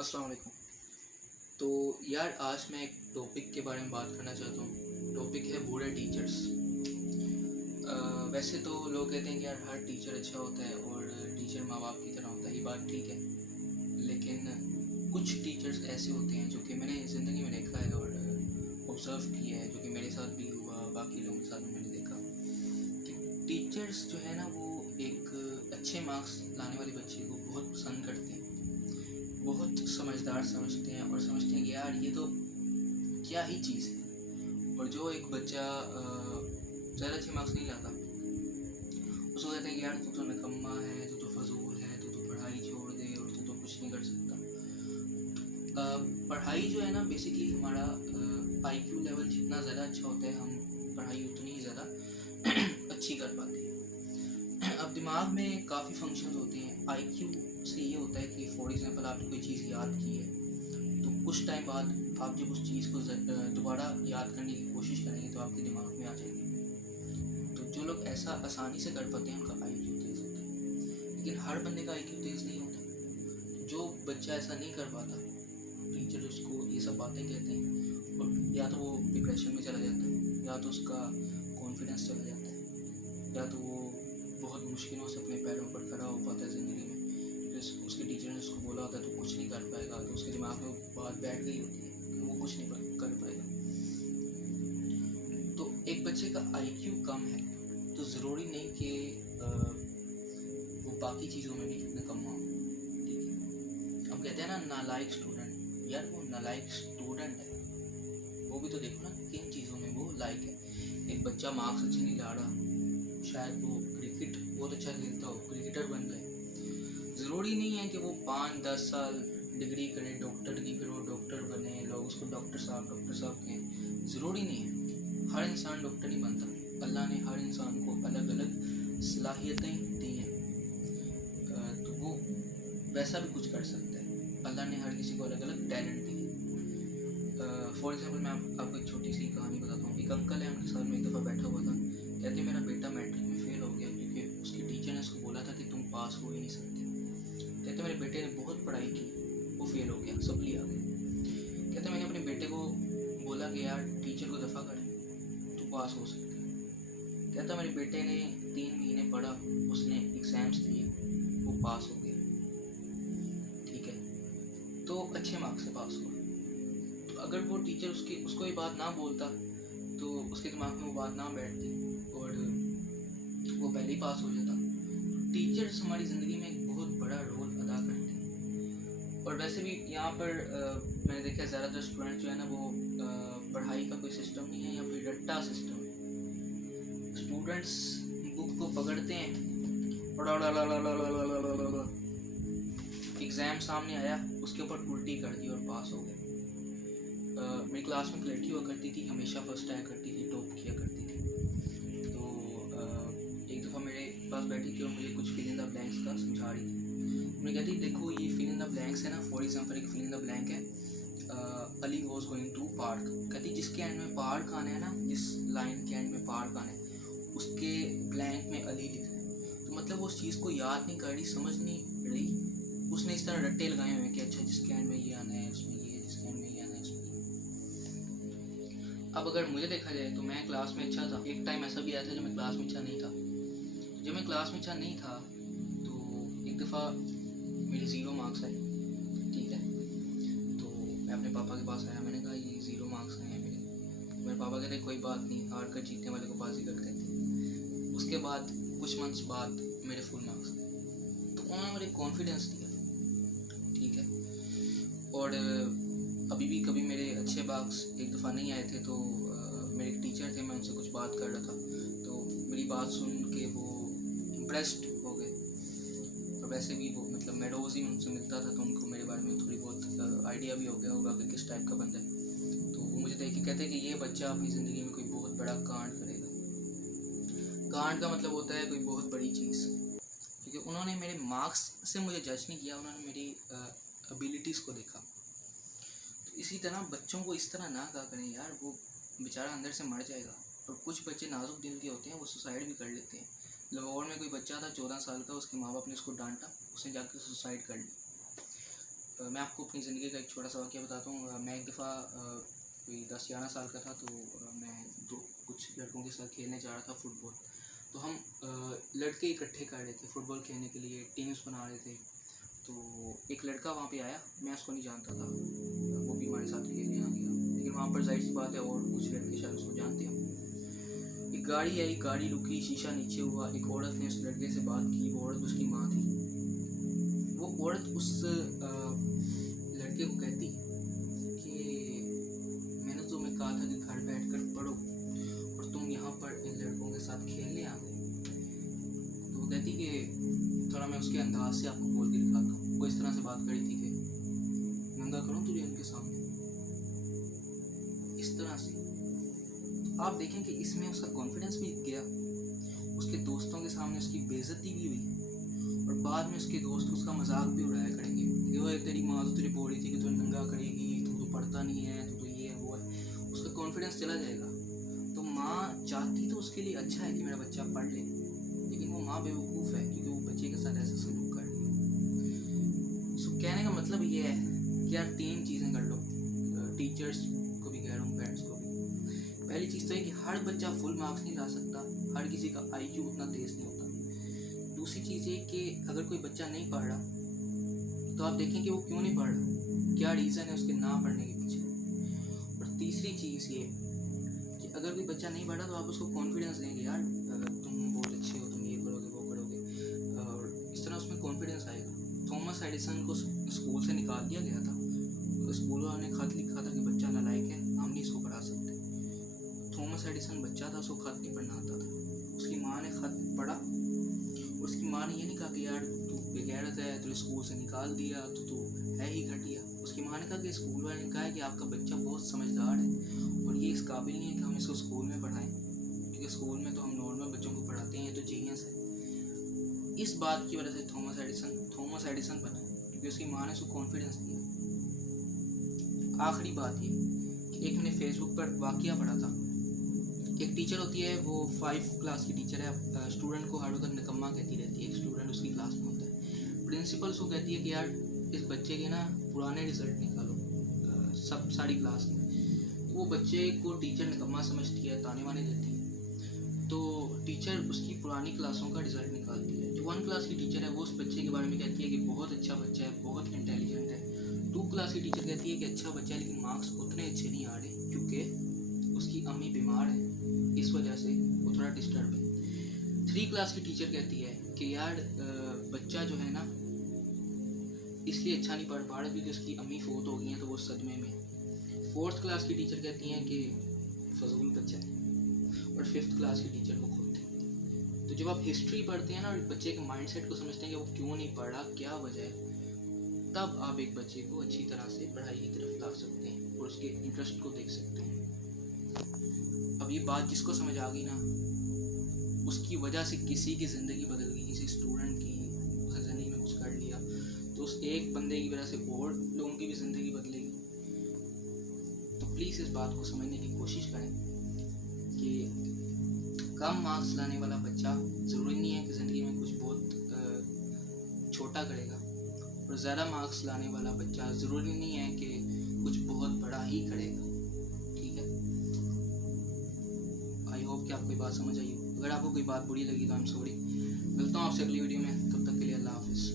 अस्सलाम वालेकुम। तो यार आज मैं एक टॉपिक के बारे में बात करना चाहता हूँ। टॉपिक है बुरे टीचर्स। वैसे तो लोग कहते हैं कि यार हर टीचर अच्छा होता है और टीचर माँ बाप की तरह होता है, ये बात ठीक है। लेकिन कुछ टीचर्स ऐसे होते हैं जो कि मैंने ज़िंदगी में देखा है और ऑब्ज़र्व किया है, जो कि मेरे साथ भी हुआ, बाकी लोगों के साथ भी मैंने देखा कि टीचर्स जो है ना वो एक अच्छे मार्क्स लाने वाले बच्चे को बहुत पसंद करते हैं, बहुत समझदार समझते हैं और समझते हैं कि यार ये तो क्या ही चीज़ है। और जो एक बच्चा ज़्यादा अच्छे मार्क्स नहीं लाता, उसको कहते हैं कि यार तू तो निकम्मा है, तू तो फजूल है, तू तो पढ़ाई छोड़ दे और तू तो कुछ नहीं कर सकता। पढ़ाई जो है ना बेसिकली हमारा आईक्यू लेवल जितना ज़्यादा अच्छा होता है, हम पढ़ाई उतनी ही ज़्यादा अच्छी कर पाते हैं। अब दिमाग में काफ़ी फंक्शंस होते हैं। आईक्यू से ये होता है कि फॉर एग्जांपल आपने कोई चीज़ याद की है, तो कुछ टाइम बाद आप जब उस चीज़ को दोबारा याद करने की कोशिश करेंगे तो आपके दिमाग में आ जाएगी। तो जो लोग ऐसा आसानी से कर पाते हैं उनका आईक्यू तेज़ होता है, लेकिन हर बंदे का आईक्यू तेज़ नहीं होता। जो बच्चा ऐसा नहीं कर पाता, टीचर उसको ये सब बातें कहते हैं और या तो वो डिप्रेशन में चला जाता है, या तो उसका कॉन्फिडेंस चला जाता है, या तो वो बहुत मुश्किलों से अपने पैरों पर खड़ा हो पाता है ज़िंदगी में। उसके टीचर ने उसको बोला होता है तो कुछ नहीं कर पाएगा, तो उसके दिमाग में वो बात बैठ गई होती है कि वो कुछ नहीं कर पाएगा। तो एक बच्चे का आईक्यू कम है तो ज़रूरी नहीं कि वो बाकी चीज़ों में भी निकम्मा हो। ठीक है, हम कहते हैं ना नालायक स्टूडेंट, यार वो नालायक स्टूडेंट है, वो भी तो देखो ना किन चीज़ों में वो लायक है। एक बच्चा मार्क्स अच्छे नहीं ला रहा, शायद वो क्रिकेट बहुत अच्छा खेलता हो, क्रिकेटर बन जाए। ज़रूरी नहीं है कि वो 5-10 साल डिग्री करे डॉक्टर की, फिर वो डॉक्टर बने, लोग उसको डॉक्टर साहब कहें। ज़रूरी नहीं है, हर इंसान डॉक्टर नहीं बनता। अल्लाह ने हर इंसान को अलग अलग सलाहियतें दी हैं, तो वो वैसा भी कुछ कर सकता है। अल्लाह ने हर किसी को अलग अलग टैलेंट दिए। फॉर एग्जाम्पल मैं आपको एक छोटी सी कहानी बताता हूँ। एक अंकल है, उनके साथ में एक दफ़ा बैठा हुआ था। कहते मेरा बेटा मैट्रिक में फ़ेल हो गया क्योंकि उसके टीचर ने उसको बोला था कि तुम पास हो ही नहीं सकते। कहते मेरे बेटे ने बहुत पढ़ाई की, वो फेल हो गया, सप्ली आ गई। कहते मैंने अपने बेटे को बोला कि यार टीचर को दफ़ा कर, तू पास हो सकता है। कहता मेरे बेटे ने 3 महीने पढ़ा, उसने एग्ज़ाम्स दिए, वो पास हो गया। ठीक है, तो अच्छे मार्क्स से पास हुआ। तो अगर वो टीचर उसको ये बात ना बोलता तो उसके दिमाग में वो बात ना बैठती और वो पहले ही पास हो जाता। टीचर्स हमारी ज़िंदगी में एक बहुत बड़ा रोल अदा करते हैं। और वैसे भी यहाँ पर मैंने देखा है ज़्यादातर स्टूडेंट जो है ना वो पढ़ाई का कोई सिस्टम नहीं है, या फिर रट्टा सिस्टम है। स्टूडेंट्स बुक को पकड़ते हैं, एग्ज़ाम सामने आया, उसके ऊपर उल्टी कर दी और पास हो गए। मेरी क्लास में एक लड़की हुआ करती थी, हमेशा फर्स्ट आया करती थी, टॉप किया करती थी। तो एक दफ़ा मेरे पास बैठी थी और मुझे कुछ फिल इन द ब्लैंक्स का समझा रही थी। मुझे कहती देखो ये फिल इन द ब्लैंक्स है ना, फॉर एग्जांपल एक फिल इन द ब्लैंक है, Ali was going to park. कहती जिसके एंड में पार्क आना है ना, जिस लाइन के एंड में पार्क आना है उसके ब्लैंक में अली लिखना है। तो मतलब वो उस चीज़ को याद नहीं कर रही, समझ नहीं रही, उसने इस तरह रट्टे लगाए हुए हैं कि अच्छा जिसके एंड में ये आना है उसमें ये, जिसके एंड में ये आना है उसमें ये। अब अगर मुझे देखा जाए तो मैं क्लास में अच्छा था। एक टाइम ऐसा भी आया था जब मैं क्लास में अच्छा नहीं था। जब मैं क्लास में अच्छा नहीं था तो एक दफ़ा मेरे 0 मार्क्स आए। ठीक है, तो मैं अपने पापा के पास आया, मैंने कहा ये 0 मार्क्स आए हैं मेरे पापा कहते कोई बात नहीं, हार कर जीतने वाले को बाजीगर कहते हैं। उसके बाद कुछ मंथ्स बाद मेरे फुल मार्क्स आए, तो उन्होंने मुझे कॉन्फिडेंस दिया। ठीक है, और अभी भी कभी मेरे अच्छे मार्क्स एक दफ़ा नहीं आए थे तो मेरे एक टीचर थे, मैं उनसे कुछ बात कर रहा था तो मेरी बात सुन के वो इम्प्रेस्ड हो गए। और वैसे भी वो मतलब मैं रोज़ ही उनसे मिलता था तो उनको मेरे बारे में थोड़ी बहुत आइडिया भी हो गया होगा कि किस टाइप का बंदा है। तो वो मुझे देख के कहते कि ये बच्चा अपनी ज़िंदगी में कोई बहुत बड़ा कांड करेगा। कांड का मतलब होता है कोई बहुत बड़ी चीज़, क्योंकि उन्होंने मेरे मार्क्स से मुझे जज नहीं किया, उन्होंने मेरी एबिलिटीज़ को देखा। तो इसी तरह बच्चों को इस तरह ना कहा करें यार, वो बेचारा अंदर से मर जाएगा। और कुछ बच्चे नाजुक दिल के होते हैं, वो सुसाइड भी कर लेते हैं। लाहौर में कोई बच्चा था 14 साल का, उसके माँ बाप ने उसको डांटा, उसने जाकर सुसाइड कर ली। मैं आपको अपनी ज़िंदगी का एक छोटा सा वाक़या बताता हूँ। मैं एक दफ़ा कोई 10-11 साल का था, तो मैं कुछ लड़कों के साथ खेलने जा रहा था फुटबॉल। तो हम लड़के इकट्ठे कर रहे थे फ़ुटबॉल खेलने के लिए, टीम्स बना रहे थे। तो एक लड़का वहाँ पे आया, मैं उसको नहीं जानता था, वो भी हमारे साथ खेलने आ गया। लेकिन वहाँ पर ज़ाहिर सी बात है और कुछ लड़के शायद उसको जानते हो। एक गाड़ी आई, गाड़ी रुकी, शीशा नीचे हुआ, एक औरत ने उस लड़के से बात की। वो औरत उसकी माँ थी। वो औरत उस लड़के को कहती कि मैंने तुम्हें कहा था कि घर बैठकर पढ़ो और तुम यहाँ पर इन लड़कों के साथ खेलने आ गए। तो वो कहती कि थोड़ा मैं उसके अंदाज से आपको बोल के दिखाता हूँ। वो इस तरह से बात करी थी कि नंगा करूँ तुझे उनके सामने, इस तरह से। तो आप देखें कि इसमें उसका कॉन्फिडेंस भी गया, उसके दोस्तों के सामने उसकी बेइज्जती भी हुई, और बाद में उसके दोस्त उसका मजाक भी उड़ाया करेंगे कि वो तेरी माँ तो तेरी बोल रही थी कि तू नंगा करेगी, तू तो पढ़ता नहीं है, तू तो ये है वो है। उसका कॉन्फिडेंस चला जाएगा। तो माँ चाहती तो उसके लिए अच्छा है कि मेरा बच्चा पढ़ ले, लेकिन वो माँ बेवकूफ़ है क्योंकि वो बच्चे के साथ ऐसा सलूक कर रही है। सो कहने का मतलब ये है कि यार 3 चीज़ें कर लो, टीचर्स को भी कह रहा हूँ, पेरेंट्स को भी। पहली चीज़ तो है कि हर बच्चा फुल मार्क्स नहीं ला सकता, हर किसी का IQ उतना तेज़ नहीं होता। दूसरी चीज़ ये कि अगर कोई बच्चा नहीं पढ़ रहा तो आप देखें कि वो क्यों नहीं पढ़ रहा, क्या रीज़न है उसके ना पढ़ने के पीछे। और तीसरी चीज़ ये कि अगर कोई बच्चा नहीं पढ़ रहा तो आप उसको कॉन्फिडेंस देंगे, यार तुम बहुत अच्छे हो, तुम ये करोगे वो करोगे, और इस तरह उसमें कॉन्फिडेंस आएगा। थॉमस एडिसन को स्कूल से निकाल दिया गया था। स्कूल वालों ने खत लिखा था कि बच्चा नालायक है, हम नहीं इसको पढ़ा सकते। थॉमस एडिसन बच्चा था, उसको खत नहीं पढ़ना आता था। उसकी माँ ने खत पढ़ा, उसकी माँ ने ये नहीं कहा कि यार तू बेगैरत है, तुझे स्कूल से निकाल दिया तो तू है ही घटिया। उसकी माँ ने कहा कि स्कूल वाले ने कहा है कि आपका बच्चा बहुत समझदार है और ये इस काबिल नहीं है कि हम इसको स्कूल में पढ़ाएं, क्योंकि स्कूल में तो हम नॉर्मल बच्चों को पढ़ाते हैं, ये तो जीनियस है। इस बात की वजह से थॉमस एडिसन बना, क्योंकि उसकी माँ ने उसको कॉन्फिडेंस दिया। आखिरी बात ये कि एक मैंने फेसबुक पर वाकया पढ़ा था। एक टीचर होती है, वो 5 क्लास की टीचर है, स्टूडेंट को हर वक्त निकम्मा कहती रहती है। एक स्टूडेंट उसकी क्लास में होता है, प्रिंसिपल उसको कहती है कि यार इस बच्चे के ना पुराने रिजल्ट निकालो सब सारी क्लास में। तो वो बच्चे को टीचर निकम्मा समझती है, ताने वाने देती है। तो टीचर उसकी पुरानी क्लासों का रिजल्ट निकालती है। जो 1 क्लास की टीचर है वो उस बच्चे के बारे में कहती है कि बहुत अच्छा बच्चा है, बहुत इंटेलिजेंट है। 2 क्लास की टीचर कहती है कि अच्छा बच्चा है लेकिन मार्क्स उतने अच्छे नहीं आ रहे क्योंकि उसकी अम्मी बीमार है, इस वजह से वो थोड़ा डिस्टर्ब है। 3 क्लास की टीचर कहती है कि यार बच्चा जो है ना इसलिए अच्छा नहीं पढ़ पा रहा क्योंकि उसकी अम्मी फोत हो गई हैं, तो वो सदमे में। 4th क्लास की टीचर कहती हैं कि फजूल बच्चा है, और 5th क्लास की टीचर वो खुद थी। तो जब आप हिस्ट्री पढ़ते हैं ना और बच्चे के माइंडसेट को समझते हैं कि वो क्यों नहीं पढ़ रहा, क्या वजह है, तब आप एक बच्चे को अच्छी तरह से पढ़ाई की तरफ ला सकते हैं और उसके इंटरेस्ट को देख सकते हैं। अब ये बात जिसको समझ आ गई ना, उसकी वजह से किसी की ज़िंदगी बदल गई, किसी स्टूडेंट की उसने ज़िंदगी में कुछ कर लिया, तो उस एक बंदे की वजह से और लोगों की भी ज़िंदगी बदलेगी। तो प्लीज़ इस बात को समझने की कोशिश करें कि कम मार्क्स लाने वाला बच्चा ज़रूरी नहीं है कि ज़िंदगी में कुछ बहुत छोटा करेगा, और ज़्यादा मार्क्स लाने वाला बच्चा ज़रूरी नहीं है कि कुछ बहुत बड़ा ही करेगा। ठीक है, आई होप कि आपको बात समझ आई हो। अगर आपको कोई बात बुरी लगी तो आई एम सॉरी। मिलता हूँ आपसे अगली वीडियो में, तब तक के लिए अल्लाह हाफिज़।